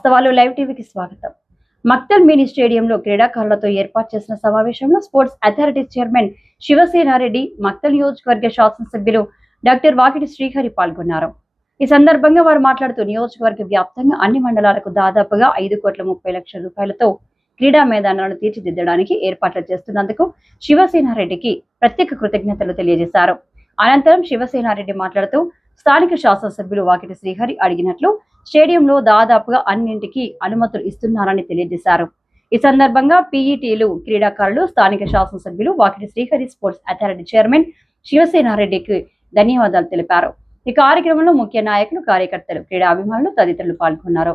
వాస్తవాలు లైవ్ టీవీకి స్వాగతం. మక్తల్ మినీ స్టేడియంలో క్రీడాకారులతో ఏర్పాటు చేసిన సమావేశంలో sports authority chairman Sivasena Reddy Makthal నియోజకవర్గ శాసనసభ్యులు డాక్టర్ వాకిటి శ్రీహరి పాల్గొన్నారు. ఈ సందర్భంగా వారు మాట్లాడుతూ నియోజకవర్గ వ్యాప్తంగా అన్ని మండలాలకు దాదాపుగా ఐదు కోట్ల ముప్పై లక్షల రూపాయలతో క్రీడా మైదానాలను తీర్చిదిద్దడానికి ఏర్పాట్లు చేస్తున్నందుకు శివసేనారెడ్డికి ప్రత్యేక కృతజ్ఞతలు తెలియజేశారు. అనంతరం శివసేనారెడ్డి మాట్లాడుతూ స్థానిక శాసనసభ్యులు వాకిటి శ్రీహరి అడిగినట్లు స్టేడియంలో దాదాపుగా అన్నింటికి అనుమతులు ఇస్తున్నారని తెలియజేశారు. ఈ సందర్భంగా పీఈటీలు క్రీడాకారులు స్థానిక శాసనసభ్యులు Vakiti Srihari sports authority chairman శివసేనారెడ్డికి ధన్యవాదాలు తెలిపారు. ఈ కార్యక్రమంలో ముఖ్య నాయకులు కార్యకర్తలు క్రీడా అభిమానులు తదితరులు పాల్గొన్నారు.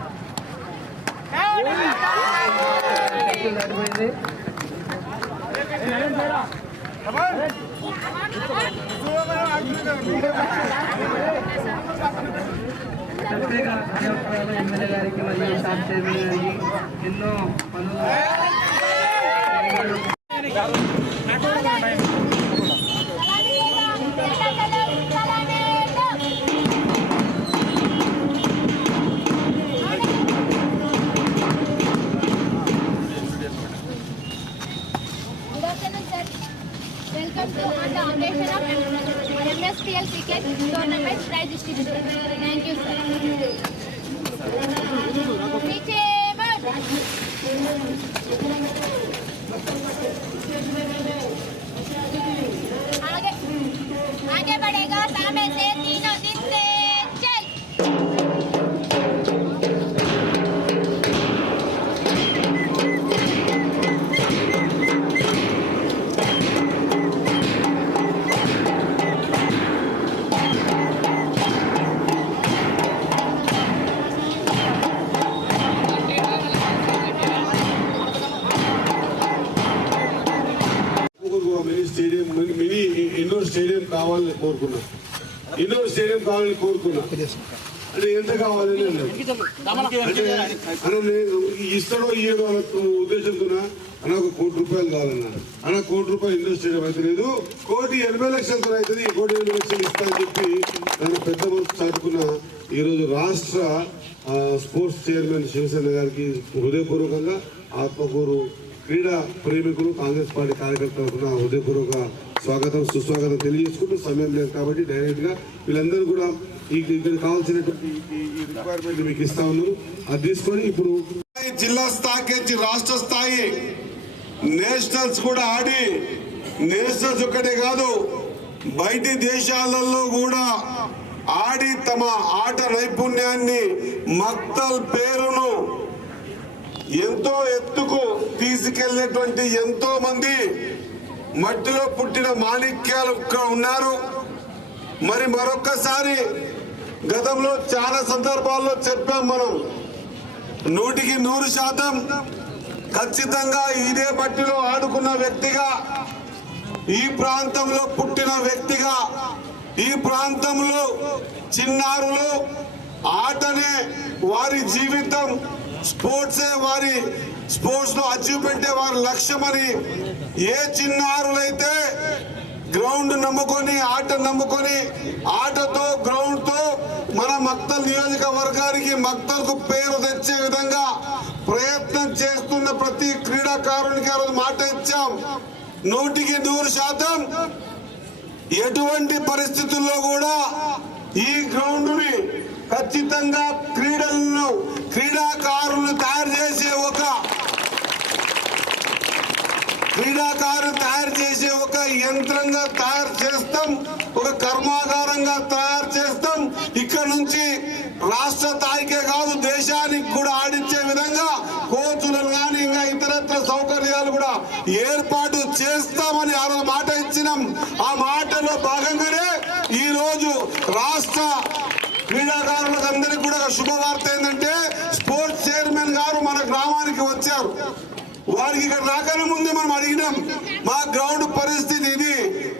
ధన్యవాదాలు ఎమ్మెల్యే గారికి మరియు షాప్ చైర్మన్ గారికి ఎన్నో పనులు కోరుకున్నా ఇండోర్ స్టేడియం కావాలని కోరుకున్నా. అంటే ఎంత కావాలని అంటే అన్న నేను ఇస్తాడో ఇయ్యడో ఉద్దేశంతో అన్న ఒక కోటి రూపాయలు కావాలన్నారు అన్న కోటి రూపాయలు ఇండోర్ స్టేడియం అయితే లేదు. కోటి ఎనభై లక్షలతో అవుతుంది ఈ కోటి ఎనభై లక్షలు ఇస్తా అని చెప్పి నన్ను పెద్ద మనసు చాటుకున్న ఈరోజు రాష్ట్ర స్పోర్ట్స్ చైర్మన్ శివసేన గారికి హృదయపూర్వకంగా ఆత్మకూరు క్రీడా ప్రేమికులు కాంగ్రెస్ పార్టీ కార్యకర్తలకు నా హృదయపూర్వక స్వాగతం సుస్వాగతం తెలియజేసుకుంటూ సమయం లేదు కాబట్టి డైరెక్ట్గా వీళ్ళందరూ కూడా ఈ ఇక్కడ కావాల్సినటువంటి ఈ- రిక్వైర్మెంట్ మీకు ఇస్తా ఉన్నాను. అది తీసుకొని ఇప్పుడు జిల్లా స్థాయి రాష్ట్ర స్థాయి నేషనల్స్ కూడా ఆడి నేషనల్స్ ఒక్కటే కాదు బయటి దేశాలలో కూడా ఆడి తమ ఆట నైపుణ్యాన్ని మక్తల్ పేరును ఎంతో ఎత్తుకు తీసుకెళ్ళినటువంటి ఎంతో మంది మట్టిలో పుట్టిన మాణిక్యాలు ఉన్నారు. మరి మరొక్కసారి గతంలో చాలా సందర్భాల్లో చెప్పాం మనం నూటికి నూరు శాతం ఖచ్చితంగా ఇదే మట్టిలో ఆడుకున్న వ్యక్తిగా ఈ ప్రాంతంలో పుట్టిన వ్యక్తిగా ఈ ప్రాంతంలో చిన్నారులు ఆటనే వారి జీవితం స్పోర్ట్సే వారి స్పోర్ట్స్లో అచీవ్మెంటే వారి లక్ష్యమని ఏ చిన్నారులైతే గ్రౌండ్ నమ్ముకొని ఆట నమ్ముకొని ఆటతో గ్రౌండ్తో మన మక్తల్ నియోజకవర్గానికి మక్తల్కు పేరు తెచ్చే విధంగా ప్రయత్నం చేస్తున్న ప్రతి క్రీడాకారునికి ఆ రోజు మాట ఇచ్చాం. నూటికి నూరు శాతం ఎటువంటి పరిస్థితుల్లో కూడా ఈ గ్రౌండ్ని ఖచ్చితంగా క్రీడలను క్రీడాకారులను తయారు చేసే ఒక క్రీడాకారులు తయారు చేసే ఒక యంత్రంగా తయారు చేస్తాం ఒక కర్మాగారంగా తయారు చేస్తాం. ఇక్కడ నుంచి రాష్ట్ర స్థాయికే కాదు దేశానికి కూడా ఆడించే విధంగా కోచులను కానీ ఇంకా ఇతరత్ర సౌకర్యాలు కూడా ఏర్పాటు చేస్తామని ఆ మాట ఇచ్చినాం. ఆ మాటలో భాగంగానే ఈ రోజు రాష్ట్ర క్రీడాకారులకు అందరికీ కూడా శుభవార్త ఏంటంటే స్పోర్ట్స్ చైర్మన్ గారు మన గ్రామానికి వచ్చారు. వారికి ఇక్కడ రాకనే ముందే మనం అడిగినాం మా గ్రౌండ్ పరిస్థితి ఇది.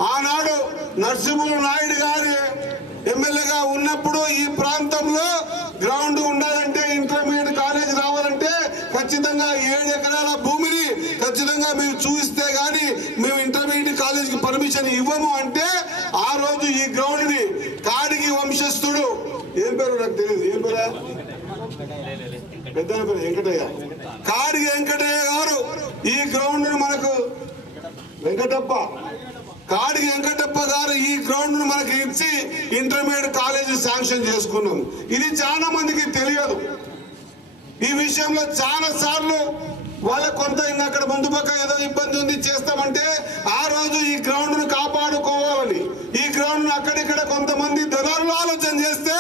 ఆనాడు నరసింహుల నాయుడు గారి ఎమ్మెల్యేగా ఉన్నప్పుడు ఈ ప్రాంతంలో గ్రౌండ్ ఉండాలంటే ఇంటర్మీడియట్ కాలేజ్ రావాలంటే ఖచ్చితంగా ఏడు ఎకరాల భూమిని ఖచ్చితంగా మీరు చూపిస్తే గానీ మేము ఇంటర్మీడియట్ కాలేజీకి పర్మిషన్ ఇవ్వము అంటే ఆ రోజు ఈ గ్రౌండ్ని కాడికి వంశస్థుడు ఏం పేరు నాకు తెలియదు ఏం పేరా పెద్ద వెంకటయ్య. కాడి వెంకటయ్య గారు ఈ గ్రౌండ్ను మనకు వెంకటప్ప. కాడి వెంకటప్ప గారు ఈ గ్రౌండ్ను మనకి ఇచ్చి ఇంటర్మీడియట్ కాలేజీ శాంక్షన్ చేసుకున్నాం. ఇది చాలా మందికి తెలియదు. ఈ విషయంలో చాలా సార్లు వాళ్ళ కొంత ఇంకా అక్కడ ముందు పక్క ఏదో ఇబ్బంది ఉంది చేస్తామంటే ఆ రోజు ఈ గ్రౌండ్ను కాపాడుకోవాలని ఈ గ్రౌండ్ను అక్కడిక్కడ కొంతమంది దళారులు ఆలోచన చేస్తే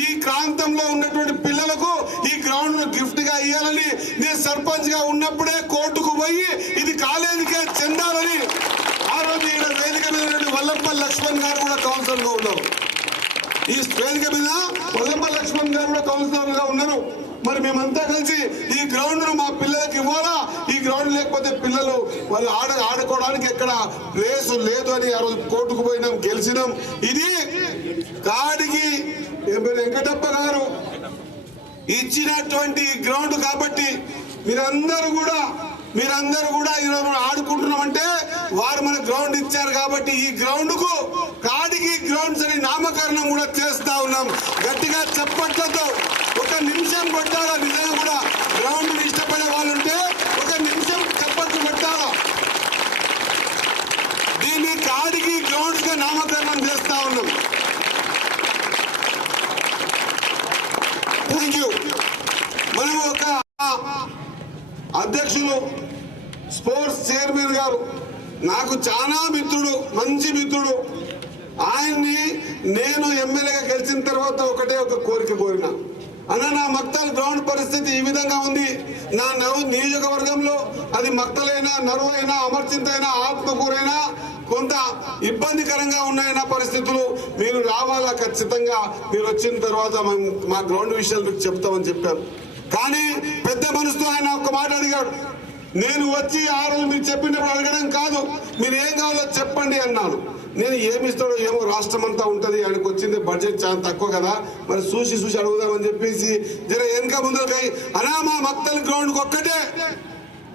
ఈ ప్రాంతంలో ఉన్నటువంటి పిల్లలకు ఈ గ్రౌండ్ను గిఫ్ట్గా ఇవ్వాలని నేను సర్పంచ్గా ఉన్నప్పుడే కోర్టుకు పోయి ఇది కాలేజీకే చెందాలని ఆ రోజు ఈయన వేదిక మీద వల్లప్ప లక్ష్మణ్ గారు కూడా కౌన్సిలర్గా ఉన్నారు. ఈ వేదిక మీద వల్లప్ప లక్ష్మణ్ గారు కూడా కౌన్సిలర్గా ఉన్నారు. మరి మేమంతా కలిసి ఈ గ్రౌండ్ మా పిల్లలకి ఇవ్వాలా? ఈ గ్రౌండ్ లేకపోతే పిల్లలు వాళ్ళు ఆడ ఆడుకోవడానికి ఎక్కడ ప్లేస్ లేదు అని ఆ రోజు కోర్టుకు పోయినాం గెలిచినాం. ఇది కాడికి వెంకటప్ప గారు ఇచ్చినటువంటి గ్రౌండ్ కాబట్టి మీరందరూ కూడా మీరందరూ కూడా ఈరోజు ఆడుకుంటున్నామంటే వారు మన గ్రౌండ్ ఇచ్చారు కాబట్టి ఈ గ్రౌండ్కు కాడికి గ్రౌండ్స్ అని నామకరణం కూడా చేస్తా ఉన్నాం. గట్టిగా చప్పట్లతో ఒక నిమిషం కొట్టాలా నిజంగా కూడా గ్రౌండ్ ఇష్టపడే వాళ్ళు ఉంటే ఒక నిమిషం చప్పట్లు కొట్టాలా దీన్ని కాడికి గ్రౌండ్స్గా నామకరణం చేస్తా ఉన్నాం. థ్యాంక్ యూ మనం ఒక అధ్యక్షులు స్పోర్ట్స్ చైర్మన్ గారు నాకు చాలా మిత్రుడు మంచి మిత్రుడు. ఆయన్ని నేను ఎమ్మెల్యేగా గెలిచిన తర్వాత ఒకటే ఒక కోరిక కోరిన. అన్న నా మక్తల్ గ్రౌండ్ పరిస్థితి ఈ విధంగా ఉంది. నా నవ్వు నియోజకవర్గంలో అది మక్తలైనా నరువైనా అమర్చింతైనా ఆత్మకూరైనా కొంత ఇబ్బందికరంగా ఉన్నాయి నా పరిస్థితులు మీరు రావాలా ఖచ్చితంగా? మీరు వచ్చిన తర్వాత మేము మా గ్రౌండ్ విషయాలు మీకు చెప్తామని చెప్పారు. కానీ పెద్ద మనసుతో ఆయన ఒక మాట అడిగాడు. నేను వచ్చి ఆ రోజు మీరు చెప్పినప్పుడు అడగడం కాదు. మీరు ఏం కావాలో చెప్పండి అన్నాను నేను ఏమి ఇస్తాడో ఏమో రాష్ట్రం అంతా ఉంటుంది. ఆయనకు వచ్చింది బడ్జెట్ చాలా తక్కువ కదా. మరి చూసి చూసి అడుగుదామని చెప్పేసి జర వెనక ముందరకై అనా మా మక్తల్ గ్రౌండ్కి ఒక్కటే.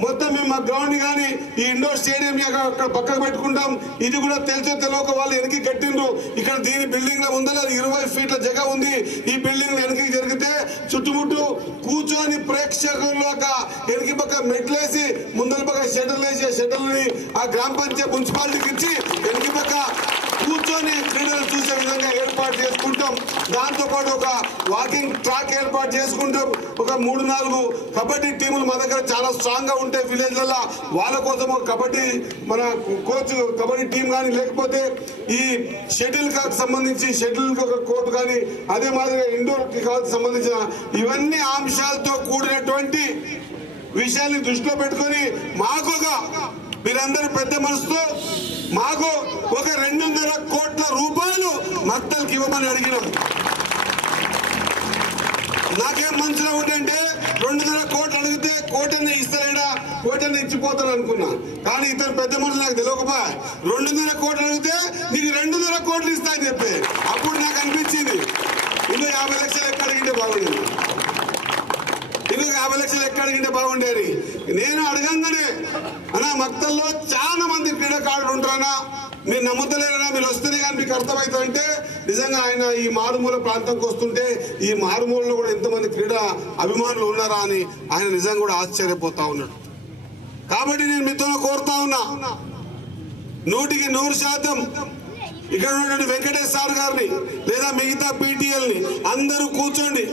మొత్తం మేము మా గ్రౌండ్ కానీ ఈ ఇండోర్ స్టేడియం అక్కడ పక్కకు పెట్టుకుంటాం. ఇది కూడా తెలిసో తెలియక వాళ్ళు వెనక్కి కట్టిండ్రు. ఇక్కడ దీని బిల్డింగ్లో ముందర ఇరవై ఫీట్ల జగ ఉంది. ఈ బిల్డింగ్ వెనక్కి జరిగితే చుట్టుముట్టు కూర్చొని ప్రేక్షకుల్లోక వెనక్కి పక్క మెట్లేసి ముందర పక్క షటర్లు వేసి షెటర్లని ఆ గ్రామ పంచాయతీ మున్సిపాలిటీకి ఇచ్చి వెనక్కి పక్క కూర్చొని క్రీడలు చూసే విధంగా ఏర్పాటు చేసుకుంటాం. దాంతో పాటు ఒక వాకింగ్ ట్రాక్ ఏర్పాటు చేసుకుంటాం. ఒక మూడు నాలుగు కబడ్డీ టీములు మా దగ్గర చాలా స్ట్రాంగ్గా ఉంటే విలేజ్లలో వాళ్ళ కోసం కబడ్డీ మన కోచ్ కబడ్డీ టీం కానీ లేకపోతే ఈ షటిల్ కాక్ సంబంధించి షటిల్ ఒక కోర్టు కానీ అదే మాదిరిగా ఇండోర్కి కావాల్సి సంబంధించిన ఇవన్నీ అంశాలతో కూడినటువంటి విషయాన్ని దృష్టిలో పెట్టుకొని మాకుగా మీరందరూ పెద్ద మనసుతో మాకు ఒక రెండున్నర కోట్ల రూపాయలు మక్తలకి ఇవ్వమని అడిగినాం. నాకేం మనసులో ఉందంటే రెండున్నర కోట్లు అడిగితే కోటన్న ఇస్తాడా? కోటన్న ఇచ్చిపోతాను అనుకున్నా. కానీ ఇతను పెద్ద మనుషులు నాకు తెలియకపోయా రెండున్నర కోట్లు అడిగితే నీకు రెండున్నర కోట్లు ఇస్తా అని చెప్పి. అప్పుడు నాకు అనిపించింది ఇల్లు యాభై లక్షలు ఎక్కడ అడిగింటే బాగుండేది? ఇల్లు యాభై లక్షలు ఎక్కడ అడిగింటే బాగుండేది? నేను అడగంగానే అన్నా మక్తల్లో చాలా మంది క్రీడాకారులు ఉంటారన్నా మీరు నమ్ముతలేరా మీరు వస్తేనే కానీ మీకు అర్థమవుతుందంటే నిజంగా ఆయన ఈ మారుమూల ప్రాంతంకి వస్తుంటే ఈ మారుమూలలో కూడా ఎంతమంది క్రీడా అభిమానులు ఉన్నారా అని ఆయన నిజంగా కూడా ఆశ్చర్యపోతా ఉన్నాడు. కాబట్టి నేను మీతో కోరుతా ఉన్నా నూటికి నూరు శాతం ఇక్కడ ఉన్నటువంటి వెంకటేష్ సార్ గారిని లేదా మిగతా పీటీఎల్ని అందరూ కూర్చోండి.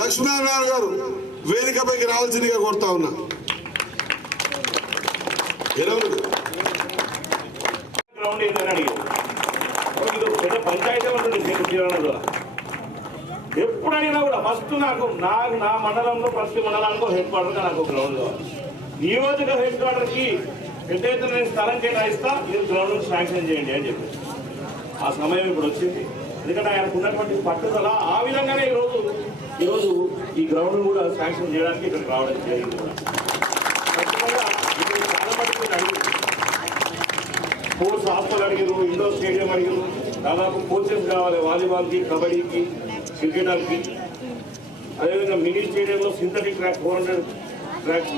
లక్ష్మీనారాయణ గారు వేదికపైకి రావాల్సిందిగా కోరుతా ఉన్నా. ఎవరు గ్రౌండ్ ఏందని అడిగారు ఇది పెద్ద పంచాయతీ ఉంటుంది నేను కిరణలో. ఎప్పుడైనా కూడా ఫస్ట్ నాకు నాకు నా మండలంలో ఫస్ట్ మండలానికి హెడ్ క్వార్టర్గా నాకు ఒక గ్రౌండ్ కావాలి. నియోజక హెడ్ క్వార్టర్కి పెద్ద ఎత్తున నేను స్థలం కేటాయిస్తా మీరు గ్రౌండ్ శాంక్షన్ చేయండి అని చెప్పి ఆ సమయం ఇప్పుడు వచ్చింది. ఎందుకంటే ఆయనకు ఉన్నటువంటి పట్టుదల ఆ విధంగానే ఈరోజు ఈరోజు ఈ గ్రౌండ్ కూడా శాంక్షన్ చేయడానికి ఇక్కడికి రావడం జరిగింది కూడా. ఖచ్చితంగా ఇప్పుడు చాలా మటుకు నేను అడిగింది. స్పోర్ట్స్ హాస్టల్ అడిగారు ఇండోర్ స్టేడియం అడిగారు దాదాపు కోచెస్ కావాలి వాలీబాల్కి కబడ్డీకి క్రికెటర్కి. అదేవిధంగా మినీ స్టేడియంలో synthetic track four hundred track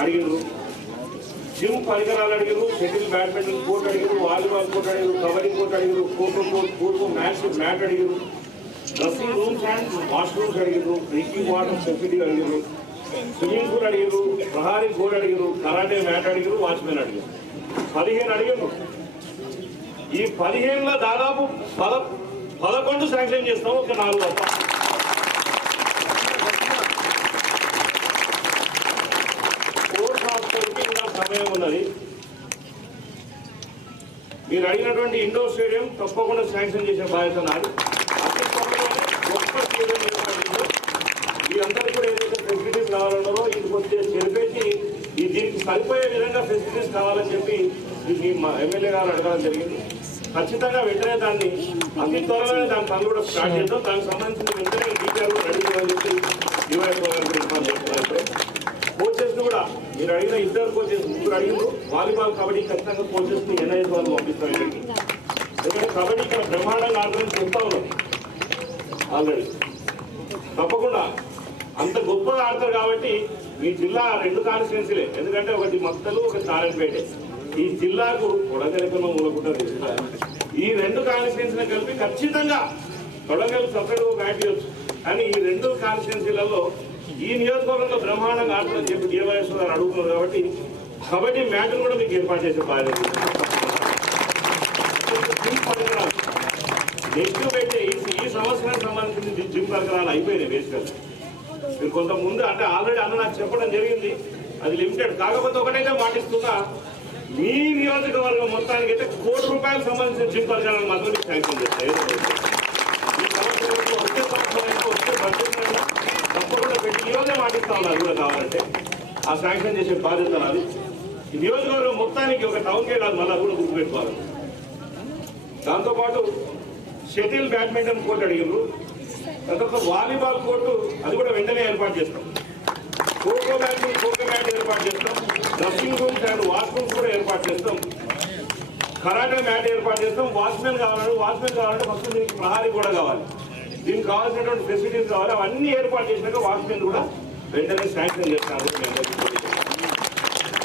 అడిగారు జిమ్ పరికరాలు అడిగారు షటిల్ బ్యాడ్మింటన్ కోర్ట్ అడిగారు వాలీబాల్ కోర్ట్ అడిగారు కబడ్డీ కోర్ట్ అడిగారు kho kho court kho kho match mat అడిగారు డ్రెస్సింగ్ రూమ్స్ అండ్ వాష్రూమ్స్ అడిగారు డ్రింకింగ్ వాటర్ ఫెసిలిటీ అడిగారు స్విమ్మింగ్ పూల్ అడిగారు ప్రహారీ గోల్ అడిగారు కరాటే మ్యాట్ అడిగారు వాచ్మెన్ అడిగారు పదిహేను అడిగిండు ఈ పదిహేనులో దాదాపు పద పదకొండు శాంక్షన్ చేస్తాం ఒక నాలుగు తప్ప కోర్ట్ హాస్పిటల్కి ఇంకా సమయం ఉన్నది. మీరు అడిగినటువంటి ఇండోర్ స్టేడియం తప్పకుండా శాంక్షన్ చేసే బాధ్యత నాది. అతి గొప్ప స్టేడియం ఏర్పడిందో ఈ అందరికీ కూడా ఏదైతే ఫెసిలిటీస్ కావాలన్నారో ఇది కొద్దిగా చెరిపేసి ఈ దీనికి సరిపోయే విధంగా ఫెసిలిటీస్ కావాలని చెప్పి ఇది మా ఎమ్మెల్యే గారు అడగడం జరిగింది. ఖచ్చితంగా వెంటనే దాన్ని అతి త్వరలోనే దాని పనులు కూడా స్టార్ట్ చేద్దాం. దానికి సంబంధించిన వెంటనే డీటెయిల్ రెడీ చేయాలని చెప్పి డివైఎస్ఓ గారు కూడా చేస్తున్నారు కోచెస్ కూడా మీరు అడిగిన ఇద్దరు కోచెస్ ముగ్గురు అడిగిండ్రు. వాలీబాల్ కబడ్డీ ఖచ్చితంగా కోచెస్ని ఎన్ఐఎస్ వాళ్ళు పంపిస్తారు ఇక్కడికి ఎందుకంటే కబడ్డీ ఇక్కడ బ్రహ్మాండంగా ఆడడం చెప్తా ఉన్నాం. ఆల్రెడీ. తప్పకుండా అంత గొప్పగా ఆడతారు కాబట్టి ఈ జిల్లా రెండు కాన్స్టిట్యున్సీలే. ఎందుకంటే ఒకటి మత్తలు ఒకటి నారాయణపేట ఈ జిల్లాకు కొడగలికలో మూలకుంటుంది ఈ రెండు కాన్స్టిట్యున్సీని కలిపి ఖచ్చితంగా కొడగలు సపరేట్గా బ్యాట్ చేయొచ్చు కానీ ఈ రెండు కాన్స్టిట్యున్సీలలో ఈ నియోజకవర్గంలో బ్రహ్మాండంగా ఆడతారని చెప్పి డివైఎస్ గారు అడుగుతున్నారు కాబట్టి కబడ్డీ మ్యాచ్ను కూడా మీకు ఏర్పాటు చేసే బాధ్యత జిమ్ నెక్స్ట్ పెట్టే ఈ సంవత్సరానికి సంబంధించిన జిమ్ పరికరాలు అయిపోయినాయి బేసికల్గా. మీరు కొంత ముందు అంటే ఆల్రెడీ అన్న నాకు చెప్పడం జరిగింది. అది లిమిటెడ్ కాకపోతే ఒకటైతే మాటిస్తున్నా మీ నియోజకవర్గం మొత్తానికి అయితే కోటి రూపాయలు సంబంధించిన జిమ్ పరికరాలు మాత్రం మీకు శాంక్షన్ చేస్తాయి ఈ వచ్చే సంవత్సరంలో వచ్చే బడ్జెట్ అయినా తప్పకుండా పెట్టి ఈరోజే మాటిస్తా ఉన్నారు కూడా కావాలంటే. ఆ శాంక్షన్ చేసే బాధ్యత నాది. ఈ నియోజకవర్గం మొత్తానికి ఒక టౌన్ కాదు మళ్ళీ కూడా గుర్తుపెట్టుకోవాలి. దాంతోపాటు షటిల్ బ్యాడ్మింటన్ కోర్టు అడిగారు తర్వాత వాలీబాల్ కోర్టు అది కూడా వెంటనే ఏర్పాటు చేస్తాం. ఖోఖో మ్యాచ్ ఖోఖో మ్యాచ్ ఏర్పాటు చేస్తాం. డ్రెస్సింగ్ రూమ్స్ అండ్ వాష్రూమ్స్ కూడా ఏర్పాటు చేస్తాం. కరాటే మ్యాట్ ఏర్పాటు చేస్తాం. వాచ్మెన్ కావాలంటే వాచ్మెన్ కావాలంటే ఫస్ట్ దీనికి ప్రహారీ కూడా కావాలి. దీనికి కావాల్సినటువంటి ఫెసిలిటీస్ కావాలి. అవన్నీ ఏర్పాటు చేసినాక వాచ్మెన్ కూడా వెంటనే శాంక్షన్ చేస్తారు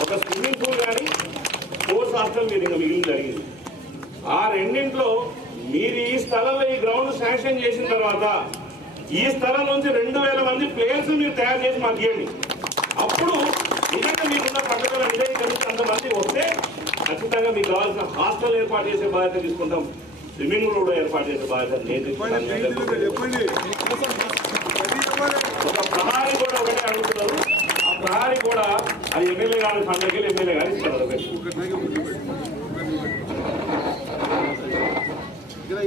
ఒక స్విమ్మింగ్ పూల్ కానీ స్పోర్ట్స్ హాస్టల్ మీరు ఇంకా మిగిలిన జరిగింది. ఆ రెండింట్లో మీరు ఈ స్థలంలో ఈ గ్రౌండ్ శాంక్షన్ చేసిన తర్వాత ఈ స్థలం నుంచి రెండు వేల మంది ప్లేయర్స్ మీరు తయారు చేసి మాకు ఇవ్వండి. అప్పుడు నిజంగా మీకున్న పట్టుదల నిజంగా అంతమంది వస్తే ఖచ్చితంగా మీకు కావాల్సిన హాస్టల్ ఏర్పాటు చేసే బాధ్యత తీసుకుంటాం. స్విమ్మింగ్ పూల్ కూడా ఏర్పాటు చేసే బాధ్యత చెప్పండి ఒక ప్రహారీ కూడా ఒకటే అడుగుతున్నారు. ఆ ప్రహారీ కూడా అది ఎమ్మెల్యే గారి పండుగకి ఎమ్మెల్యే గారు ఇస్తారు.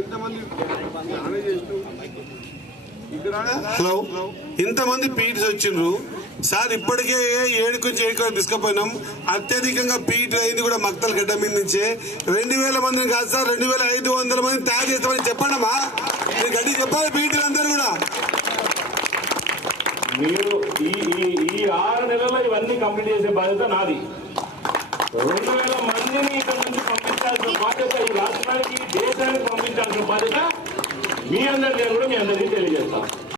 ఇంతమంది హలో. ఇంతమంది పీట్స్ వచ్చిండ్రు. సార్ ఇప్పటికే ఏడుకు ఏడుకు తీసుకుపోయినాం. అత్యధికంగా పీటీ అయింది కూడా మక్తల గడ్డ మీద నుంచే. రెండు వేల మందిని కాదు సార్ రెండు వేల ఐదు వందల మంది తయారు చేస్తామని చెప్పండమ్మా మీరు గడ్డి చెప్పాలి పీటీలు అందరూ కూడా. మీరు ఈ ఈ ఈ ఆరు నెలల్లో ఇవన్నీ కంప్లీట్ చేసే బాధ్యత నాది. రెండు వేల మందిని ఇక్కడ నుంచి పంపించాల్సిన బాధ్యత ఈ రాష్ట్రానికి దేశానికి పంపించాల్సిన బాధ్యత మీ అందరి కూడా మీ అందరికీ తెలియజేస్తాను